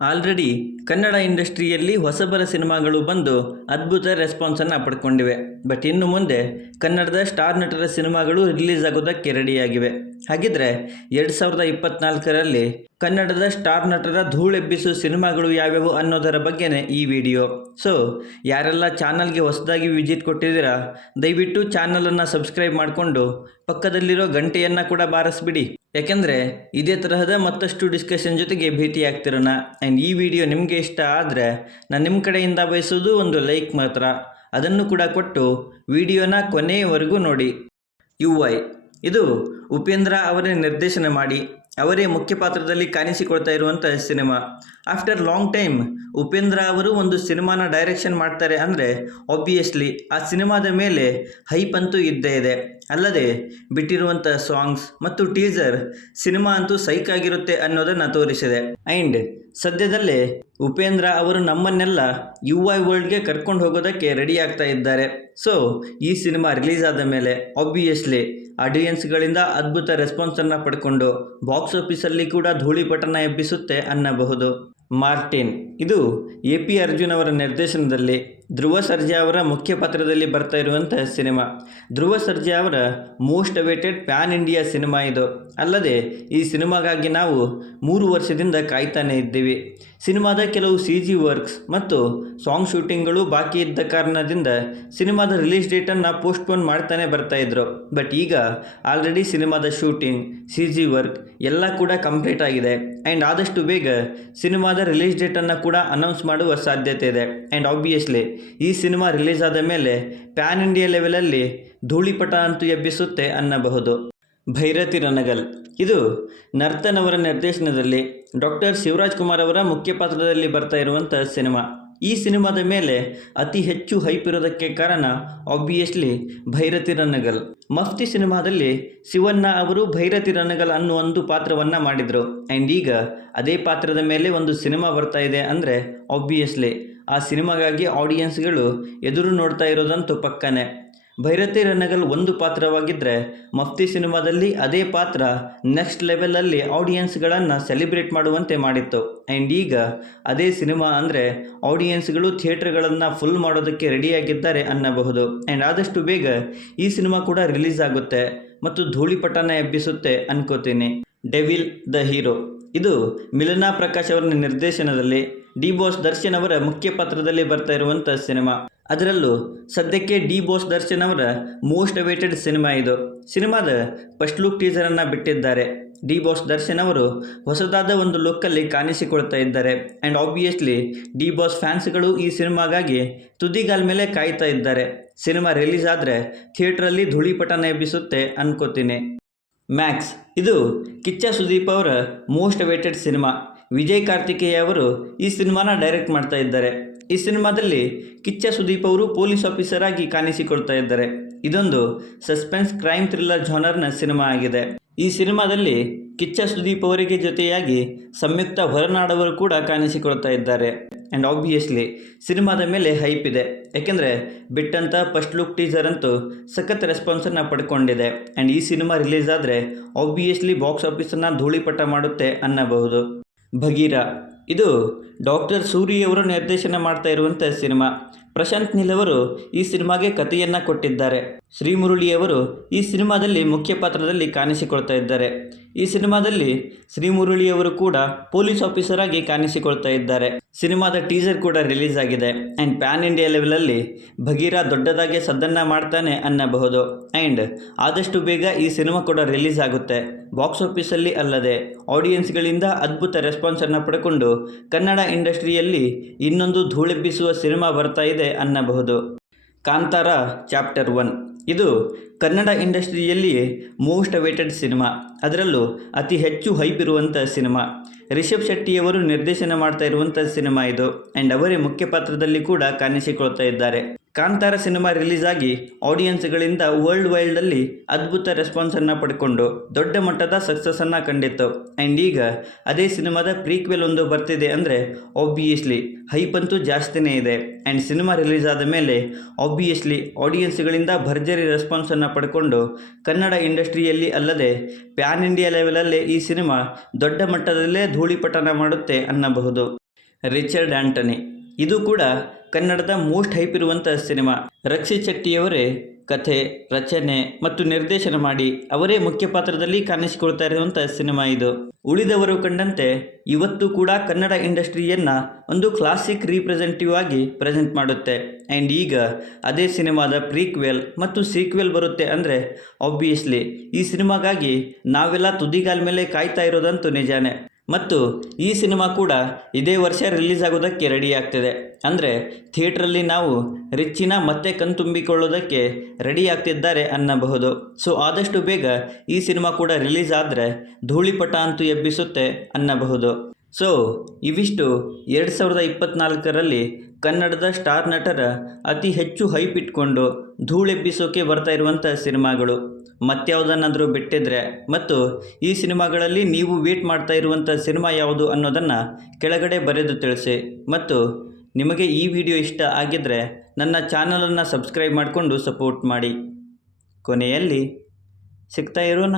Already Kannada ಇಂಡಸ್ಟ್ರಿಯಲ್ಲಿ ಹೊಸಬರ ಸಿನಿಮಾಗಳು ಬಂದು ಅದ್ಭುತ ರೆಸ್ಪಾನ್ಸನ್ನು ಪಡ್ಕೊಂಡಿವೆ. ಬಟ್ ಇನ್ನು ಮುಂದೆ ಕನ್ನಡದ ಸ್ಟಾರ್ ನಟರ ಸಿನಿಮಾಗಳು ರಿಲೀಸ್ ಆಗೋದಕ್ಕೆ ರೆಡಿಯಾಗಿವೆ ಹಾಗಿದ್ರೆ ಎರಡು ಸಾವಿರದ ಇಪ್ಪತ್ನಾಲ್ಕರಲ್ಲಿ ಕನ್ನಡದ ಸ್ಟಾರ್ ನಟರ ಧೂಳೆಬ್ಬಿಸುವ ಸಿನಿಮಾಗಳು ಯಾವ್ಯಾವು ಅನ್ನೋದರ ಬಗ್ಗೆನೇ ಈ ವಿಡಿಯೋ ಸೊ ಯಾರೆಲ್ಲ ಚಾನಲ್ಗೆ ಹೊಸದಾಗಿ ವಿಸಿಟ್ ಕೊಟ್ಟಿದ್ದೀರಾ, ದಯವಿಟ್ಟು ಚಾನಲನ್ನು ಸಬ್ಸ್ಕ್ರೈಬ್ ಮಾಡಿಕೊಂಡು ಪಕ್ಕದಲ್ಲಿರೋ ಗಂಟೆಯನ್ನು ಕೂಡ ಬಾರಿಸ್ಬಿಡಿ. ಯಾಕೆಂದರೆ ಇದೇ ತರಹದ ಮತ್ತಷ್ಟು ಡಿಸ್ಕಷನ್ ಜೊತೆಗೆ ಭೇಟಿ ಆಗ್ತಿರೋಣ ಆ್ಯಂಡ್ ಈ ವಿಡಿಯೋ ನಿಮಗೆ ಇಷ್ಟ ಆದರೆ ನಾನು ನಿಮ್ಮ ಕಡೆಯಿಂದ ಬಯಸೋದು ಒಂದು ಲೈಕ್ ಮಾತ್ರ. ಅದನ್ನು ಕೂಡ ಕೊಟ್ಟು ವಿಡಿಯೋನ ಕೊನೆಯವರೆಗೂ ನೋಡಿ. ಯು ಐ ಇದು ಉಪೇಂದ್ರ ಅವರೇ ನಿರ್ದೇಶನ ಮಾಡಿ. ಅವರೇ ಮುಖ್ಯ ಪಾತ್ರದಲ್ಲಿ ಕಾಣಿಸಿಕೊಳ್ತಾ ಇರುವಂಥ cinema. After long time, Upendra ಅವರು ಒಂದು ಸಿನಿಮಾನ ಡೈರೆಕ್ಷನ್ ಮಾಡ್ತಾರೆ ಅಂದರೆ ಆಬ್ವಿಯಸ್ಲಿ ಆ ಸಿನಿಮಾದ ಮೇಲೆ ಹೈಪ್ ಅಂತೂ ಇದ್ದೇ ಇದೆ. ಅಲ್ಲದೆ ಬಿಟ್ಟಿರುವಂಥ ಸಾಂಗ್ಸ್ ಮತ್ತು ಟೀಸರ್ ಸಿನಿಮಾ ಅಂತೂ ಸೈಕ್ ಆಗಿರುತ್ತೆ ಅನ್ನೋದನ್ನು ತೋರಿಸಿದೆ. ಆ್ಯಂಡ್ ಸದ್ಯದಲ್ಲೇ ಉಪೇಂದ್ರ ಅವರು ನಮ್ಮನ್ನೆಲ್ಲ ಯು ಐ ವರ್ಲ್ಡ್ಗೆ ಕರ್ಕೊಂಡು ಹೋಗೋದಕ್ಕೆ ರೆಡಿ ಆಗ್ತಾ ಇದ್ದಾರೆ. ಸೊ ಈ ಸಿನಿಮಾ ರಿಲೀಸ್ ಆದ ಮೇಲೆ ಆಬ್ವಿಯಸ್ಲಿ ಆಡಿಯನ್ಸ್ಗಳಿಂದ ಅದ್ಭುತ ರೆಸ್ಪಾನ್ಸನ್ನು ಪಡ್ಕೊಂಡು ಬಾಕ್ಸ್ ಆಫೀಸಲ್ಲಿ ಕೂಡ ಧೂಳಿಪಟನ ಎಬ್ಬಿಸುತ್ತೆ ಅನ್ನಬಹುದು. ಮಾರ್ಟಿನ್, ಇದು ಎ ಪಿ ಅರ್ಜುನ್ ಅವರ ನಿರ್ದೇಶನದಲ್ಲಿ ಧ್ರುವ ಸರ್ಜಾ ಅವರ ಮುಖ್ಯ ಪಾತ್ರದಲ್ಲಿ ಬರ್ತಾ ಇರುವಂತಹ ಸಿನಿಮಾ. ಧ್ರುವ ಸರ್ಜಾ ಅವರ most awaited pan India cinema ಇದು. ಅಲ್ಲದೆ ಈ ಸಿನಿಮಾಗಾಗಿ ನಾವು ಮೂರು ವರ್ಷದಿಂದ ಕಾಯ್ತಾನೆ ಇದ್ದೀವಿ. ಸಿನಿಮಾದ ಕೆಲವು ಸಿ ಜಿ ವರ್ಕ್ಸ್ ಮತ್ತು ಸಾಂಗ್ ಶೂಟಿಂಗ್ಗಳು ಬಾಕಿ ಇದ್ದ ಕಾರಣದಿಂದ ಸಿನಿಮಾದ ರಿಲೀಸ್ ಡೇಟನ್ನು ಪೋಸ್ಟ್ಪೋನ್ ಮಾಡ್ತಾನೆ ಬರ್ತಾ ಇದ್ರು. ಬಟ್ ಈಗ ಆಲ್ರೆಡಿ ಸಿನಿಮಾದ ಶೂಟಿಂಗ್, ಸಿ ಜಿ ವರ್ಕ್ ಎಲ್ಲ ಕೂಡ ಕಂಪ್ಲೀಟ್ ಆಗಿದೆ. ಆ್ಯಂಡ್ ಆದಷ್ಟು ಬೇಗ ಸಿನಿಮಾದ ರಿಲೀಸ್ ಡೇಟನ್ನು ಕೂಡ ಅನೌನ್ಸ್ ಮಾಡುವ ಸಾಧ್ಯತೆ ಇದೆ. ಆ್ಯಂಡ್ ಆಬ್ವಿಯಸ್ಲಿ ಈ ಸಿನಿಮಾ ರಿಲೀಸ್ ಆದ ಮೇಲೆ ಪ್ಯಾನ್ ಇಂಡಿಯಾ ಲೆವೆಲಲ್ಲಿ ಧೂಳಿಪಟ ಅಂತೂ ಎಬ್ಬಿಸುತ್ತೆ ಅನ್ನಬಹುದು. ಭೈರತಿ ರಣಗಲ್. ಇದು ನರ್ತನ್ ಅವರ ನಿರ್ದೇಶನದಲ್ಲಿ ಡಾಕ್ಟರ್ ಶಿವರಾಜ್ ಕುಮಾರ್ ಅವರ ಮುಖ್ಯ ಪಾತ್ರದಲ್ಲಿ ಬರ್ತಾ ಇರುವಂಥ ಸಿನಿಮಾ. ಈ ಸಿನಿಮಾದ ಮೇಲೆ ಅತಿ ಹೆಚ್ಚು ಹೈಪ್ ಇರೋದಕ್ಕೆ ಕಾರಣ ಆಬ್ವಿಯಸ್ಲಿ ಭೈರತಿ ರನ್ನಗಲ್ ಮಫ್ತಿ ಸಿನಿಮಾದಲ್ಲಿ ಶಿವಣ್ಣ ಅವರು ಭೈರತಿ ರಣಗಲ್ ಅನ್ನೋ ಒಂದು ಪಾತ್ರವನ್ನು ಮಾಡಿದರು. ಆ್ಯಂಡ್ ಈಗ ಅದೇ ಪಾತ್ರದ ಮೇಲೆ ಒಂದು ಸಿನಿಮಾ ಬರ್ತಾ ಇದೆ ಅಂದರೆ ಆಬ್ವಿಯಸ್ಲಿ ಆ ಸಿನಿಮಾಗಾಗಿ ಆಡಿಯನ್ಸ್ಗಳು ಎದುರು ನೋಡ್ತಾ ಇರೋದಂತೂ ಪಕ್ಕನೆ. ಭೈರತಿ ರಣಗಲ್ ಒಂದು ಪಾತ್ರವಾಗಿದ್ದರೆ ಮಫ್ತಿ ಸಿನಿಮಾದಲ್ಲಿ ಅದೇ ಪಾತ್ರ ನೆಕ್ಸ್ಟ್ ಲೆವೆಲಲ್ಲಿ ಆಡಿಯನ್ಸ್ಗಳನ್ನು ಸೆಲೆಬ್ರೇಟ್ ಮಾಡುವಂತೆ ಮಾಡಿತ್ತು. ಆ್ಯಂಡ್ ಈಗ ಅದೇ ಸಿನಿಮಾ ಅಂದರೆ ಆಡಿಯನ್ಸ್ಗಳು ಥಿಯೇಟ್ರ್ಗಳನ್ನು ಫುಲ್ ಮಾಡೋದಕ್ಕೆ ರೆಡಿಯಾಗಿದ್ದಾರೆ ಅನ್ನಬಹುದು. ಆ್ಯಂಡ್ ಆದಷ್ಟು ಬೇಗ ಈ ಸಿನಿಮಾ ಕೂಡ ರಿಲೀಸ್ ಆಗುತ್ತೆ ಮತ್ತು ಧೂಳಿಪಟನ ಎಬ್ಬಿಸುತ್ತೆ ಅನ್ಕೋತೀನಿ. Devil the Hero. ಇದು ಮಿಲನಾ ಪ್ರಕಾಶ್ ಅವರ ನಿರ್ದೇಶನದಲ್ಲಿ ಡಿ ಬಾಸ್ ದರ್ಶನ್ ಅವರ ಮುಖ್ಯ ಪಾತ್ರದಲ್ಲಿ ಬರ್ತಾ ಇರುವಂಥ ಸಿನಿಮಾ. ಅದರಲ್ಲೂ ಸದ್ಯಕ್ಕೆ ಡಿ ಬಾಸ್ ದರ್ಶನ್ ಅವರ ಮೋಸ್ಟ್ ಅವೇಟೆಡ್ ಸಿನಿಮಾ ಇದು. ಸಿನಿಮಾದ ಫಸ್ಟ್ ಲುಕ್ ಟೀಸರನ್ನು ಬಿಟ್ಟಿದ್ದಾರೆ. ಡಿ ಬಾಸ್ ದರ್ಶನ್ ಅವರು ಹೊಸದಾದ ಒಂದು ಲುಕ್ಕಲ್ಲಿ ಕಾಣಿಸಿಕೊಳ್ತಾ ಇದ್ದಾರೆ. ಆ್ಯಂಡ್ ಆಬ್ವಿಯಸ್ಲಿ ಡಿ ಬಾಸ್ ಫ್ಯಾನ್ಸ್ಗಳು ಈ ಸಿನಿಮಾಗಾಗಿ ತುದಿಗಾಲ ಮೇಲೆ ಕಾಯ್ತಾ ಇದ್ದಾರೆ. ಸಿನಿಮಾ ರಿಲೀಸ್ ಆದರೆ ಥಿಯೇಟ್ರಲ್ಲಿ ಧೂಳಿಪಟನ ಎಬ್ಬಿಸುತ್ತೆ ಅನ್ಕೋತೀನಿ. ಮ್ಯಾಕ್ಸ್, ಇದು ಕಿಚ್ಚ ಸುದೀಪ್ ಅವರ most awaited cinema. Vijay Karthikeya ಅವರು ಈ ಸಿನಿಮಾನ ಡೈರೆಕ್ಟ್ ಮಾಡ್ತಾ ಇದ್ದಾರೆ. ಈ ಸಿನಿಮಾದಲ್ಲಿ ಕಿಚ್ಚ ಸುದೀಪ್ ಅವರು ಪೊಲೀಸ್ ಆಫೀಸರ್ ಆಗಿ ಕಾಣಿಸಿಕೊಳ್ತಾ ಇದ್ದಾರೆ. ಇದೊಂದು ಸಸ್ಪೆನ್ಸ್ ಕ್ರೈಮ್ ಥ್ರಿಲ್ಲರ್ ಜಾನರ್ನ ಸಿನಿಮಾ ಆಗಿದೆ. ಈ ಸಿನಿಮಾದಲ್ಲಿ ಕಿಚ್ಚ ಸುದೀಪ್ ಅವರಿಗೆ ಜೊತೆಯಾಗಿ ಸಂಯುಕ್ತ ಹೊರನಾಡವರು ಕೂಡ ಕಾಣಿಸಿಕೊಳ್ತಾ ಇದ್ದಾರೆ. ಆ್ಯಂಡ್ ಆಬ್ವಿಯಸ್ಲಿ ಸಿನಿಮಾದ ಮೇಲೆ ಹೈಪ್ ಇದೆ. ಯಾಕೆಂದರೆ ಬಿಟ್ಟಂಥ ಫಸ್ಟ್ ಲುಕ್ ಟೀಸರ್ ಅಂತೂ ಸಖತ್ ರೆಸ್ಪಾನ್ಸನ್ನು ಪಡ್ಕೊಂಡಿದೆ. ಆ್ಯಂಡ್ ಈ ಸಿನಿಮಾ ರಿಲೀಸ್ ಆದರೆ ಆಬ್ವಿಯಸ್ಲಿ ಬಾಕ್ಸ್ ಆಫೀಸನ್ನು ಧೂಳಿಪಟ ಮಾಡುತ್ತೆ ಅನ್ನಬಹುದು. ಭಗೀರ, ಇದು ಡಾಕ್ಟರ್ ಸೂರಿಯವರು ನಿರ್ದೇಶನ ಮಾಡ್ತಾ ಇರುವಂಥ ಸಿನಿಮಾ. ಪ್ರಶಾಂತ್ ನೀಲ್ ಅವರು ಈ ಸಿನಿಮಾಗೆ ಕಥೆಯನ್ನು ಕೊಟ್ಟಿದ್ದಾರೆ. ಶ್ರೀಮುರಳಿಯವರು ಈ ಸಿನಿಮಾದಲ್ಲಿ ಮುಖ್ಯ ಪಾತ್ರದಲ್ಲಿ ಕಾಣಿಸಿಕೊಳ್ತಾ ಇದ್ದಾರೆ. ಈ ಸಿನಿಮಾದಲ್ಲಿ ಶ್ರೀಮುರುಳಿಯವರು ಕೂಡ ಪೊಲೀಸ್ ಆಫೀಸರ್ ಆಗಿ ಕಾಣಿಸಿಕೊಳ್ತಾ ಇದ್ದಾರೆ. ಸಿನಿಮಾದ ಟೀಸರ್ ಕೂಡ ರಿಲೀಸ್ ಆಗಿದೆ. ಆ್ಯಂಡ್ ಪ್ಯಾನ್ ಇಂಡಿಯಾ ಲೆವೆಲಲ್ಲಿ ಭಗೀರ ದೊಡ್ಡದಾಗಿ ಸದ್ದನ್ನ ಮಾಡ್ತಾನೆ ಅನ್ನಬಹುದು. ಆ್ಯಂಡ್ ಆದಷ್ಟು ಬೇಗ ಈ ಸಿನಿಮಾ ಕೂಡ ರಿಲೀಸ್ ಆಗುತ್ತೆ. ಬಾಕ್ಸ್ ಆಫೀಸಲ್ಲಿ ಅಲ್ಲದೆ ಆಡಿಯನ್ಸ್ಗಳಿಂದ ಅದ್ಭುತ ರೆಸ್ಪಾನ್ಸನ್ನು ಪಡ್ಕೊಂಡು ಕನ್ನಡ ಇಂಡಸ್ಟ್ರಿಯಲ್ಲಿ ಇನ್ನೊಂದು ಧೂಳೆಬ್ಬಿಸುವ ಸಿನಿಮಾ ಬರ್ತಾ ಇದೆ ಅನ್ನಬಹುದು. Kantara chapter one. ಇದು ಕನ್ನಡ ಇಂಡಸ್ಟ್ರಿಯಲ್ಲಿ ಮೋಸ್ಟ್ ಅವೇಟೆಡ್ ಸಿನಿಮಾ ಅದರಲ್ಲೂ ಅತಿ ಹೆಚ್ಚು ಹೈಪ್ ಇರುವಂಥ ಸಿನಿಮಾ ರಿಷಬ್ ಶೆಟ್ಟಿಯವರು ನಿರ್ದೇಶನ ಮಾಡ್ತಾ ಇರುವಂಥ ಸಿನಿಮಾ ಇದು. ಆ್ಯಂಡ್ ಅವರೇ ಮುಖ್ಯ ಪಾತ್ರದಲ್ಲಿ ಕೂಡ ಕಾಣಿಸಿಕೊಳ್ತಾ ಇದ್ದಾರೆ. ಕಾಂತಾರ ಸಿನಿಮಾ ರಿಲೀಸ್ ಆಗಿ ಆಡಿಯನ್ಸ್ಗಳಿಂದ ವರ್ಲ್ಡ್ ವೈಲ್ಡಲ್ಲಿ ಅದ್ಭುತ ರೆಸ್ಪಾನ್ಸನ್ನು ಪಡ್ಕೊಂಡು ದೊಡ್ಡ ಮಟ್ಟದ ಸಕ್ಸಸ್ಸನ್ನು ಕಂಡಿತ್ತು. ಆ್ಯಂಡ್ ಈಗ ಅದೇ ಸಿನಿಮಾದ ಪ್ರೀಕ್ವೆಲ್ ಒಂದು ಬರ್ತಿದೆ ಅಂದರೆ ಆಬ್ವಿಯಸ್ಲಿ ಹೈಪ್ ಅಂತೂ ಜಾಸ್ತಿನೇ ಇದೆ. ಆ್ಯಂಡ್ ಸಿನಿಮಾ ರಿಲೀಸ್ ಆದ ಮೇಲೆ ಆಬ್ವಿಯಸ್ಲಿ ಆಡಿಯನ್ಸ್ಗಳಿಂದ ಭರ್ಜರಿ ರೆಸ್ಪಾನ್ಸನ್ನು ಪಡ್ಕೊಂಡು ಕನ್ನಡ ಇಂಡಸ್ಟ್ರಿಯಲ್ಲಿ ಅಲ್ಲದೆ ಪ್ಯಾನ್ ಇಂಡಿಯಾ ಲೆವೆಲಲ್ಲೇ ಈ ಸಿನಿಮಾ ದೊಡ್ಡ ಮಟ್ಟದಲ್ಲೇ ಧೂಳಿಪಟನ ಮಾಡುತ್ತೆ ಅನ್ನಬಹುದು. ರಿಚರ್ಡ್ ಆಂಟನಿ ಇದು ಕೂಡ ಕನ್ನಡದ ಮೋಸ್ಟ್ ಹೈಪ್ ಇರುವಂಥ ಸಿನಿಮಾ. ರಕ್ಷಿತ್ ಶೆಟ್ಟಿಯವರೇ ಕಥೆ, ರಚನೆ ಮತ್ತು ನಿರ್ದೇಶನ ಮಾಡಿ ಅವರೇ ಮುಖ್ಯ ಪಾತ್ರದಲ್ಲಿ ಕಾಣಿಸಿಕೊಳ್ತಾ ಇರುವಂಥ ಸಿನಿಮಾ ಇದು. ಉಳಿದವರು ಕಂಡಂತೆ ಇವತ್ತು ಕೂಡ ಕನ್ನಡ ಇಂಡಸ್ಟ್ರಿಯನ್ನು ಒಂದು ಕ್ಲಾಸಿಕ್ ರೀಪ್ರೆಸೆಂಟಿವ್ ಆಗಿ ಪ್ರೆಸೆಂಟ್ ಮಾಡುತ್ತೆ. ಆ್ಯಂಡ್ ಈಗ ಅದೇ ಸಿನಿಮಾದ ಪ್ರೀಕ್ವೆಲ್ ಮತ್ತು ಸೀಕ್ವೆಲ್ ಬರುತ್ತೆ ಅಂದರೆ ಆಬ್ವಿಯಸ್ಲಿ ಈ ಸಿನಿಮಾಗಾಗಿ ನಾವೆಲ್ಲ ತುದಿಗಾಲ ಮೇಲೆ ಕಾಯ್ತಾ ಇರೋದಂತೂ ನಿಜಾನೇ. ಮತ್ತು ಈ ಸಿನಿಮಾ ಕೂಡ ಇದೇ ವರ್ಷ ರಿಲೀಸ್ ಆಗೋದಕ್ಕೆ ರೆಡಿ ಆಗ್ತಿದೆ. ಅಂದರೆ ಥಿಯೇಟ್ರಲ್ಲಿ ನಾವು ರಿಚ್ಚಿನ ಮತ್ತೆ ಕಣ್ತುಂಬಿಕೊಳ್ಳೋದಕ್ಕೆ ರೆಡಿ ಆಗ್ತಿದ್ದಾರೆ ಅನ್ನಬಹುದು. ಸೊ ಆದಷ್ಟು ಬೇಗ ಈ ಸಿನಿಮಾ ಕೂಡ ರಿಲೀಸ್ ಆದರೆ ಧೂಳಿಪಟ ಅಂತೂ ಎಬ್ಬಿಸುತ್ತೆ ಅನ್ನಬಹುದು. ಸೊ ಇವಿಷ್ಟು ಎರಡು ಸಾವಿರದ ಇಪ್ಪತ್ತ್ನಾಲ್ಕರಲ್ಲಿ ಕನ್ನಡದ ಸ್ಟಾರ್ ನಟರ ಅತಿ ಹೆಚ್ಚು ಹೈಪ್ ಇಟ್ಕೊಂಡು ಧೂಳೆಬ್ಬಿಸೋಕೆ ಬರ್ತಾ ಇರುವಂಥ ಸಿನಿಮಾಗಳು. ಮತ್ಯಾವುದನ್ನಾದರೂ ಬಿಟ್ಟಿದ್ರೆ ಮತ್ತು ಈ ಸಿನಿಮಾಗಳಲ್ಲಿ ನೀವು ವೇಟ್ ಮಾಡ್ತಾ ಇರುವಂಥ ಸಿನಿಮಾ ಯಾವುದು ಅನ್ನೋದನ್ನು ಕೆಳಗಡೆ ಬರೆದು ತಿಳಿಸಿ. ಮತ್ತು ನಿಮಗೆ ಈ ವಿಡಿಯೋ ಇಷ್ಟ ಆಗಿದ್ದರೆ ನನ್ನ ಚಾನಲನ್ನು ಸಬ್ಸ್ಕ್ರೈಬ್ ಮಾಡಿಕೊಂಡು ಸಪೋರ್ಟ್ ಮಾಡಿ. ಕೊನೆಯಲ್ಲಿ ಸಿಗ್ತಾ ಇರೋಣ.